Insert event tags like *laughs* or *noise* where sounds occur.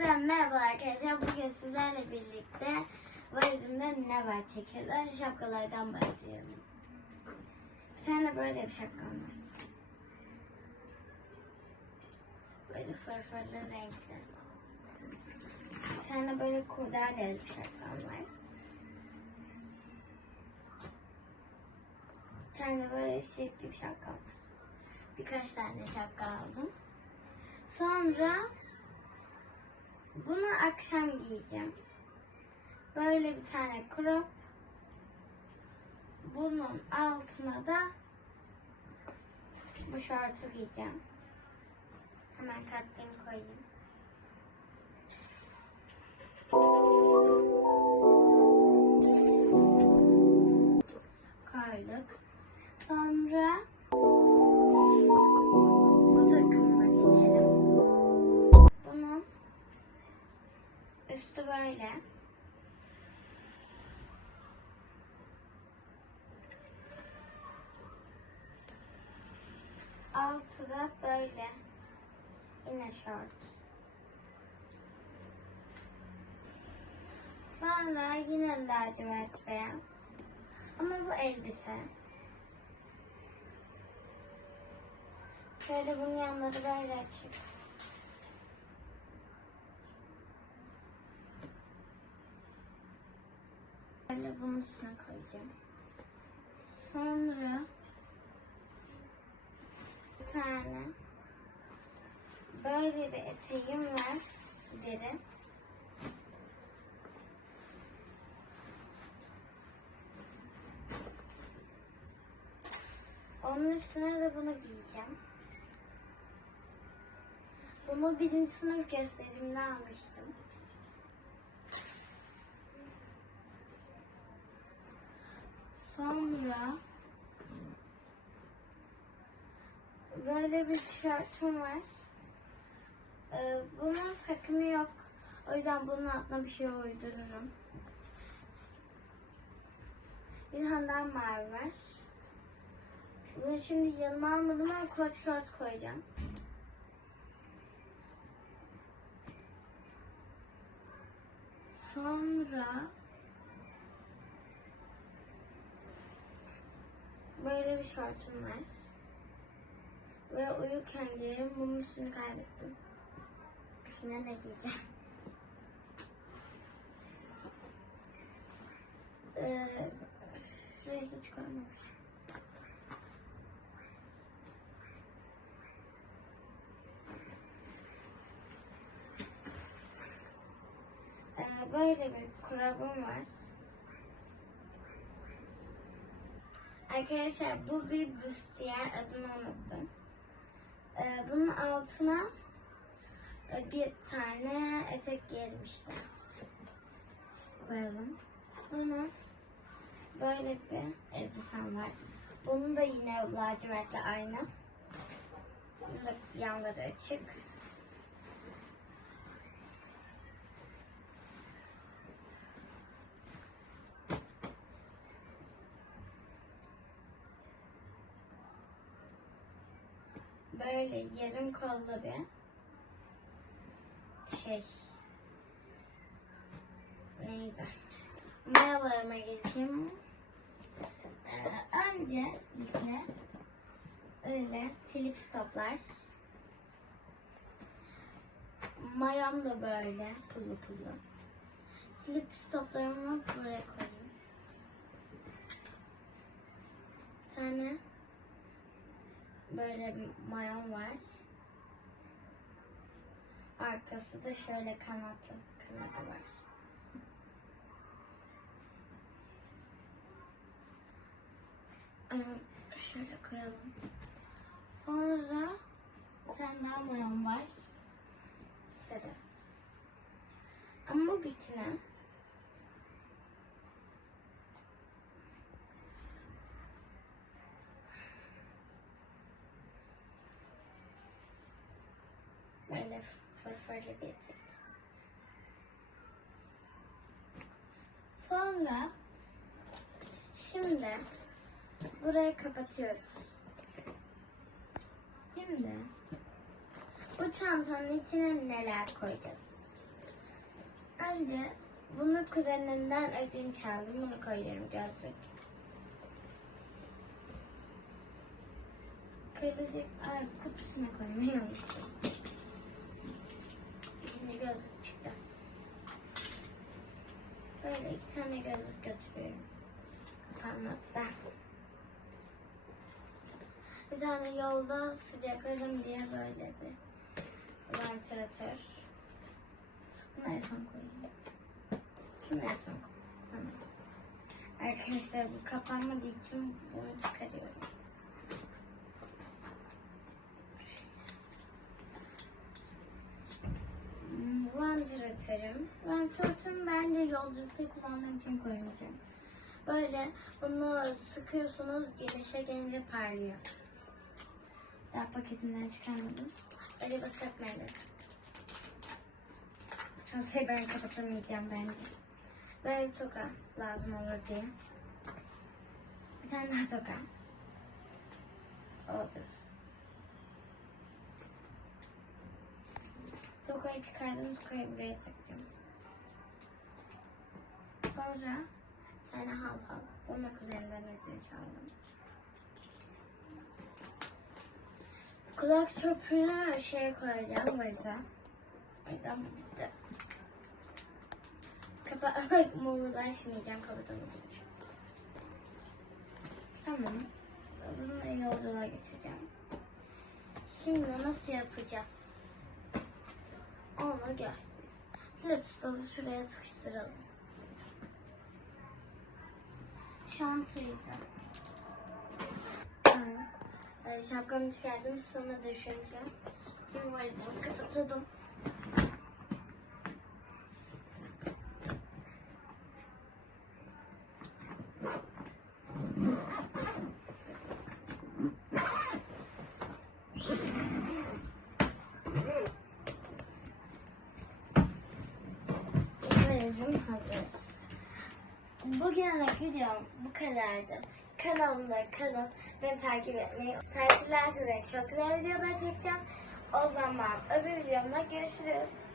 Yeniden merhaba arkadaşlar. Bugün sizlerle birlikte valizimde ne var çekiyoruz. Önce şapkalardan başlayalım. Bir tane böyle bir şapkam var. Böyle fırfırlı renkli. Bir tane böyle kurdele bir şapkam var. Bir tane böyle şekli bir şapkam var. Birkaç tane şapka aldım. Sonra bunu akşam giyeceğim. Böyle bir tane crop. Bunun altına da bu şortu giyeceğim. Hemen katlayayım koyayım. Koyduk. Sonra Altı da böyle. Yine şort. Sonra yine lacivert beyaz. Ama bu elbise. Şöyle bunun yanları böyle açık. Böyle bunun üstüne koyacağım. Sonra bir tane böyle bir eteğim var. Deri. Onun üstüne de bunu giyeceğim. Bunu birinci sınıf gösterimde almıştım. Sonra böyle bir tişörtüm var. Ee, bunun takımı yok. O yüzden bunun altına bir şey uydururum. Bir tane mavi var. Bunu şimdi yanıma almadım ama kot şort koyacağım. Sonra böyle bir şortum var. Ve uyurken diyelim bunun üstünü kaybettim. Üstüne ne giyeceğim? Ee, hiç koymamışım. Ee, böyle bir kurabım var. Arkadaşlar bu bir büstiyer adını unuttum. Ee, bunun altına bir tane etek giyelim işte. Koyalım. Bunu böyle bir elbisem var. Bunun da yine lacivertle aynı. Bunun da yanları açık. böyle yarım kollu bir şey. Neydi? Mayalarıma geçeyim. Ee, öncelikle öyle silip stoplar. Mayam da böyle pullu pullu. Silip stoplarımı buraya koyayım. Bir tane böyle bir mayon var. Arkası da şöyle kanatlı kanadı var. Şöyle koyalım. Sonra bir tane daha mayon var. Sarı. Ama bu bikini. Böyle fırfırlı bir. Sonra şimdi burayı kapatıyoruz. Şimdi bu çantanın içine neler koyacağız? Önce bunu kuzenimden ödünç aldım. Bunu koyuyorum gözlük. Kırılacak ay kutusuna koymayı unuttum. Şimdi gözlük çıktı. Böyle iki tane gözlük götürüyorum. Kapanmakta. Bir tane yolda sıcaklarım diye böyle bir vantilatör. En son koyayım. En son koyayım. Arkadaşlar bu kapanmadığı için bunu çıkarıyorum. Vantilatörüm. Vantilatörüm ben de yolculukta kullandığım için koymayacağım. Böyle bunu sıkıyorsunuz girişe gelince parlıyor. Daha paketinden çıkarmadım. Böyle basak mendil. Çantayı ben kapatamayacağım bence. Böyle bir toka lazım olur diye. Bir tane daha toka. Olur. Tokayı çıkardım, tokayı buraya takacağım. Sonra tane hal hal. Onun üzerinden ödünç aldım. Kulak çöpünü şeye koyacağım valize. O yüzden bu bitti. Kapak *laughs* mumuzu açmayacağım kapatamıyorum. Tamam. Bunu yolculuğa geçeceğim. Şimdi nasıl yapacağız? Onu göster. Laptopu şuraya sıkıştıralım. Şantayı da. Ee, şapkamı çıkardım sonra düşüneceğim. Valizimi kapatalım. Valizim hazır. Bugünlük videom bu kadardı. Kanalımda kalın, beni takip etmeyi, takiplerseniz çok güzel videolar çekeceğim. O zaman öbür videomda görüşürüz.